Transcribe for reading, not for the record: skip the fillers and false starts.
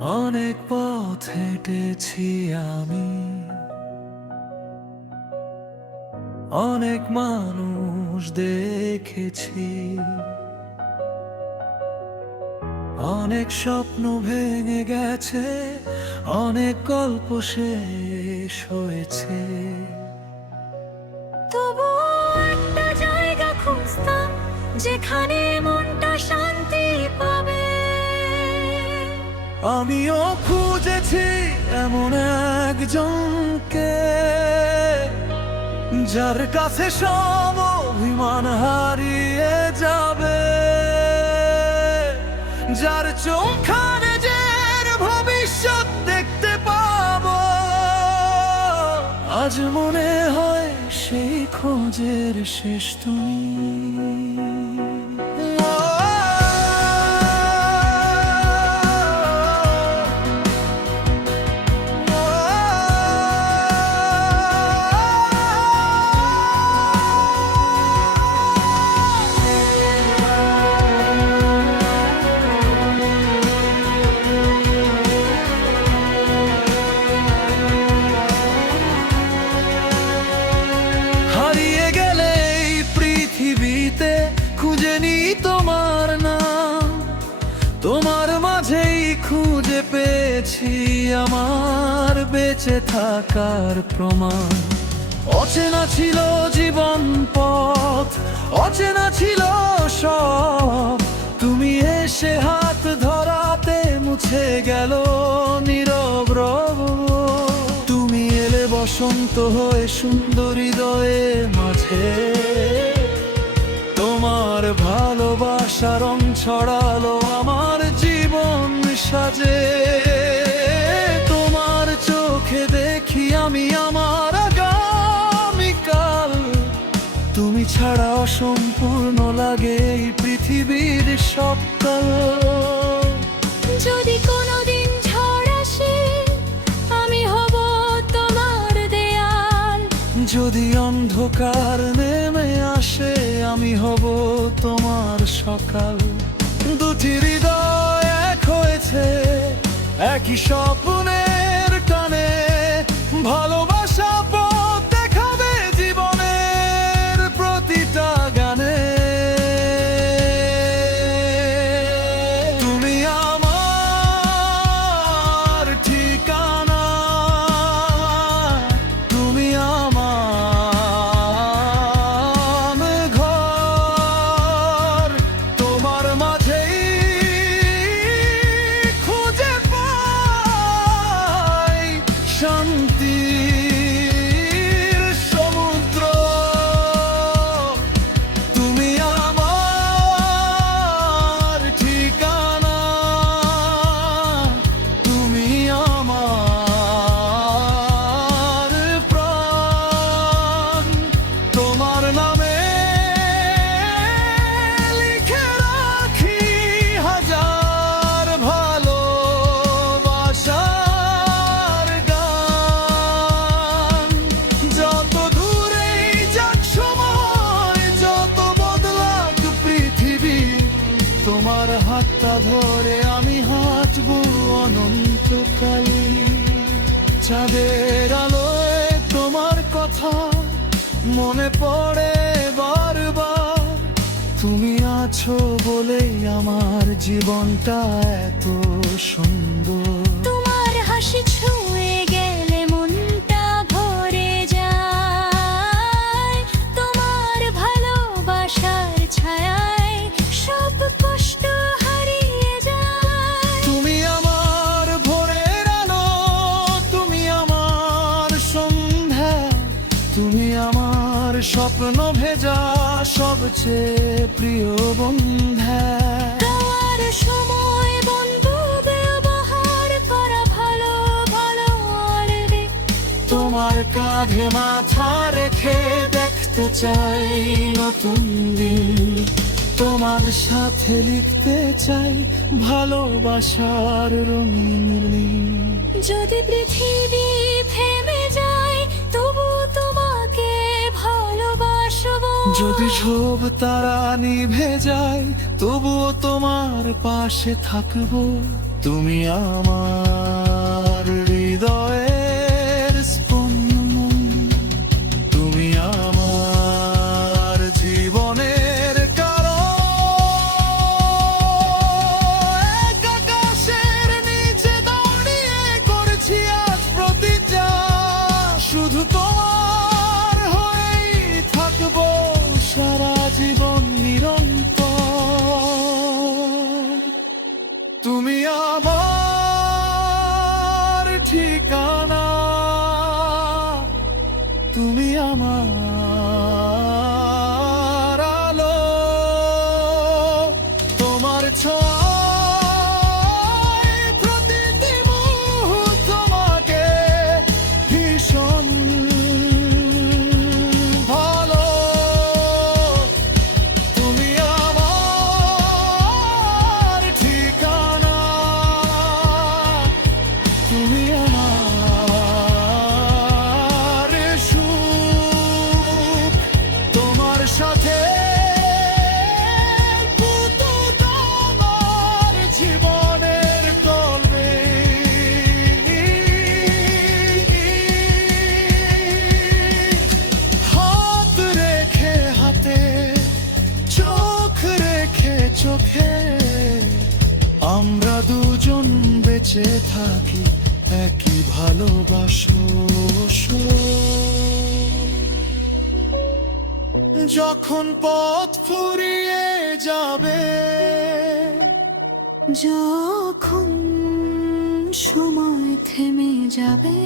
অনেক পথ হেঁটেছি আমি, অনেক মানুষ দেখেছি, অনেক স্বপ্ন ভেঙে গেছে, অনেক গল্প শেষ হয়েছে। তবু একটা জায়গা খুঁজতাম যেখানে মনটা শান্তি পাবে। আমিও খুঁজেছি এমন একজনকে, যার কাছে সব অভিমান হারিয়ে যাবে, যার চোখখানে যে ভবিষ্যৎ দেখতে পাবো। আজ মনে হয় সেই খোঁজের শেষ তুমি। হারিয়ে গেলে এই পৃথিবীতে খুঁজে নি তোমার নাম, তোমার মাঝেই খুঁজে পেয়েছি আমার বেঁচে থাকার প্রমাণ। অচেনা ছিল জীবন পথ, অচেনা ছিল সব, তুমি এসে হাত ধরাতে মুছে গেল নীরব রব। তুমি এলে বসন্ত হয়ে সুন্দর হৃদয়ের মাঝে, তোমার ভালোবাসা রং ছড়ালো আমার জীবন সাজে। তোমার চোখে দেখি আমি আমার আগামীকাল, তুমি ছাড়া অসম্পূর্ণ লাগে এই পৃথিবীর সবকাল। যদি কোনোদিন ঝড় আসে আমি হব তোমার দেয়াল, যদি অন্ধকার নেমে আসে আমি হব তোমার সকাল। দুটি হৃদয় এক হয়েছে একই স্বপ্নের টানে, ভালোবাসা পথ দেখাবে জীবনের প্রতিটা গানে। তুমি আমার ঠিকানা, তুমি আমার ঘর, তোমার মাঝেই খুঁজে পাই শান্তির সমুদ্র। তুমি আমার ঠিকানা, তুমি আমার প্রাণ, তোমার নামে লিখে রাখি হাজার ভালোবাসার গান। যত দূরেই যাক সময়, যত বদলাক পৃথিবী, তোমার হাতটা ধরে আমি হাঁটবো অনন্তকাল। চাঁদের আলোয় তোমার কথা মনে পড়ে বারবার, তুমি আছো বলেই আমার জীবনটা এত সুন্দর। তোমার হাসি ছুঁয়ে গেলে মনটা ভরে যায়, তোমার ভালোবাসার ছায়ায় সব কষ্ট হারিয়ে যায়। তুমি আমার ভোরের আলো, তুমি আমার সন্ধ্যা, তুমি আমার স্বপ্ন ভেজা সবচেয়ে প্রিয় বন্ধা। তোমার সময় বন্ধু ব্যবহার করা ভালো ভালো আরবে। তোমার কাঁধে মাথা রেখে দেখতে চাই নতুন দিন, তোমার সাথে লিখতে চাই ভালোবাসার রঙিন নীল। যদি পৃথিবী থেমে যায় তবু তোমাকে ভালোবাসবো। যদি ঝোপ তারা নিভে যায় তবুও তোমার পাশে থাকবো। তুমি আমার হৃদয়ের স্পন্দন, তুমি আমার জীবনের কারণ। এক আকাশের নিচে দাঁড়িয়ে করছি আজ প্রতিজ্ঞা, শুধু তোমার হয়েই থাকবো সারা জীবন নিরন্তর। তুমি আমার ঠিকানা, তুমি আমার আলো, তোমার ছোঁয়ায় প্রতিটি মুহূর্ত তোমাকে ভীষণ ভালো। তুমি আমার ঠিকানা, তুমি আমার সুখ, তোমার সাথে পুতুত আমার জীবনের কলবে। হাত রেখে হাতে, চোখ রেখে চোখে, আমরা দুজন বেঁচে থাকি একই ভালোবাসো। যখন পথ ফুরিয়ে যাবে, যখন সময় থেমে যাবে,